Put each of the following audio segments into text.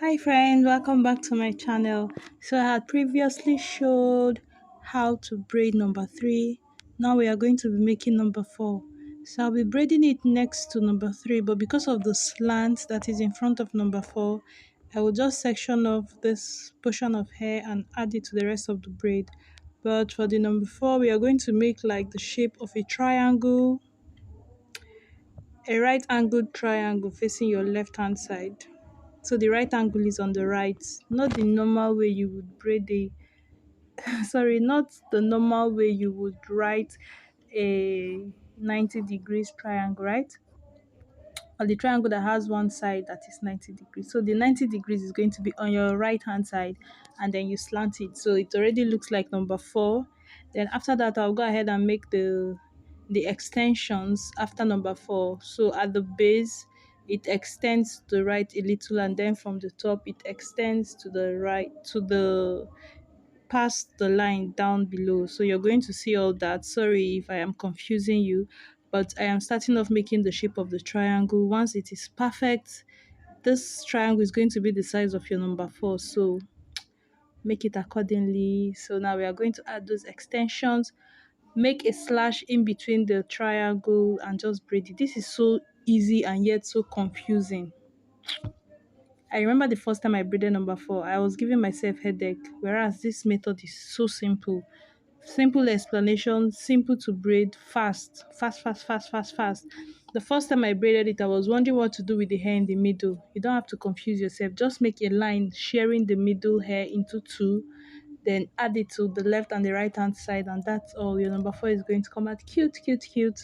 Hi friends, welcome back to my channel. So I had previously showed how to braid number 3. Now we are going to be making number 4. So I'll be braiding it next to number 3, but because of the slant that is in front of number 4, I will just section off this portion of hair and add it to the rest of the braid. But for the number 4, we are going to make like the shape of a triangle, a right angled triangle facing your left hand side. So the right angle is on the right, not the normal way you would braid a sorry, not the normal way you would write a 90 degrees triangle, right? Or the triangle that has one side that is 90 degrees. So the 90 degrees is going to be on your right hand side and then you slant it. So it already looks like number 4. Then after that, I'll go ahead and make the extensions after number 4. So at the base, it extends to the right a little, and then from the top it extends to the right, to the past the line down below. So you're going to see all that. Sorry if I am confusing you, but I am starting off making the shape of the triangle. Once it is perfect, this triangle is going to be the size of your number 4, so make it accordingly. So now we are going to add those extensions, make a slash in between the triangle and just braid it. This is so easy and yet so confusing. I remember the first time I braided number 4, I was giving myself headache, whereas this method is so simple. Simple explanation, simple to braid, fast, fast, fast, fast, fast, fast. The first time I braided it, I was wondering what to do with the hair in the middle. You don't have to confuse yourself. Just make a line sharing the middle hair into two, then add it to the left and the right hand side, and that's all. Your number 4 is going to come out cute, cute, cute.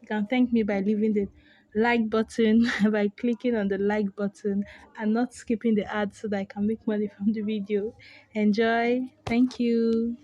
You can thank me by leaving the like button, by clicking on the like button and not skipping the ad so that I can make money from the video. Enjoy. Thank you.